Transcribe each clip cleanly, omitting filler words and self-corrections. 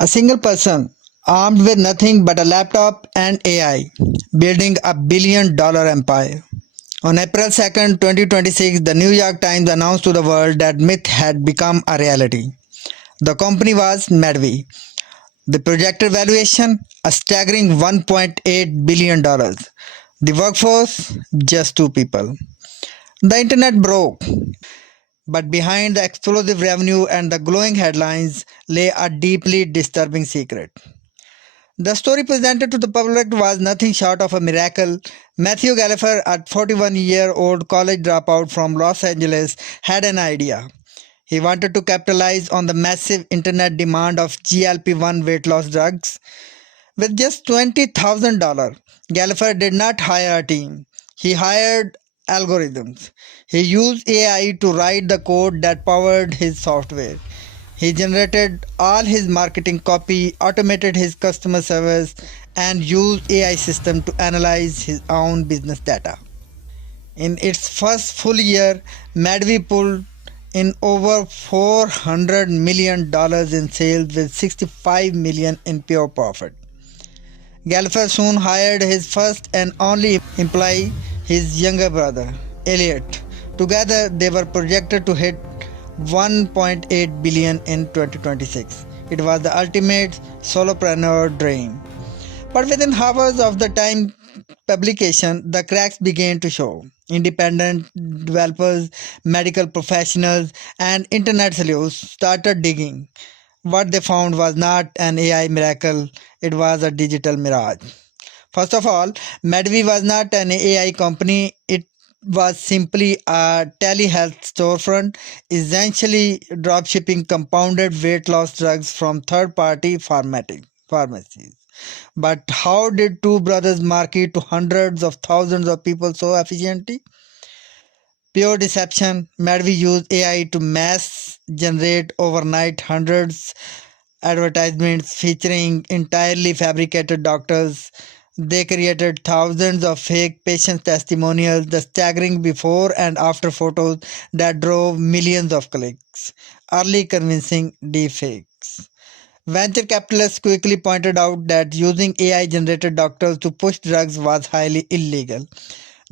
A single person armed with nothing but a laptop and AI building a $1 billion empire. On April 2nd, 2026, the New York Times announced to the world that myth had become a reality. The company was Medvi. The projected valuation, a staggering $1.8 billion. The workforce, just two people. The internet broke, but behind the explosive revenue and the glowing headlines lay a deeply disturbing secret. The story presented to the public was nothing short of a miracle. Matthew Gallagher, a 41-year-old college dropout from Los Angeles, had an idea. He wanted to capitalize on the massive internet demand of GLP-1 weight loss drugs. With just $20,000, Gallagher did not hire a team. He hired algorithms. He used AI to write the code that powered his software. He generated all his marketing copy, automated his customer service, and used AI system to analyze his own business data. In its first full year, Madvi pulled in over $400 million in sales with $65 million in pure profit. Gallagher soon hired his first and only employee, his younger brother, Elliot. Together, they were projected to hit 1.8 billion in 2026. It was the ultimate solopreneur dream. But within hours of the time publication, the cracks began to show. Independent developers, medical professionals, and internet sleuths started digging. What they found was not an AI miracle, it was a digital mirage. First of all, Medvi was not an AI company, it was simply a telehealth storefront, essentially dropshipping compounded weight loss drugs from third party pharmacies. But how did two brothers market to hundreds of thousands of people so efficiently? Pure deception. Madvi used AI to mass generate overnight hundreds advertisements featuring entirely fabricated doctors. They created thousands of fake patient testimonials, the staggering before and after photos that drove millions of clicks. Early convincing deepfakes. Venture capitalists quickly pointed out that using AI generated doctors to push drugs was highly illegal.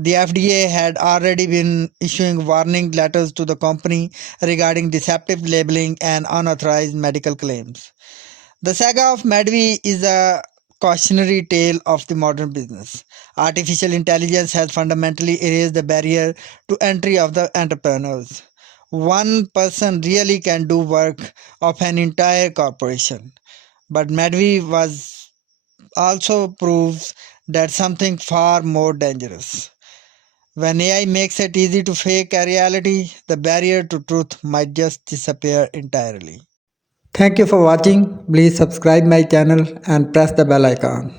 The FDA had already been issuing warning letters to the company regarding deceptive labeling and unauthorized medical claims. The saga of Madvi is a cautionary tale of the modern business. Artificial intelligence has fundamentally erased the barrier to entry of the entrepreneurs. One person really can do work of an entire corporation. But Madvi was also proves that something far more dangerous. When AI makes it easy to fake a reality, the barrier to truth might just disappear entirely. Thank you for watching. Please subscribe my channel and press the bell icon.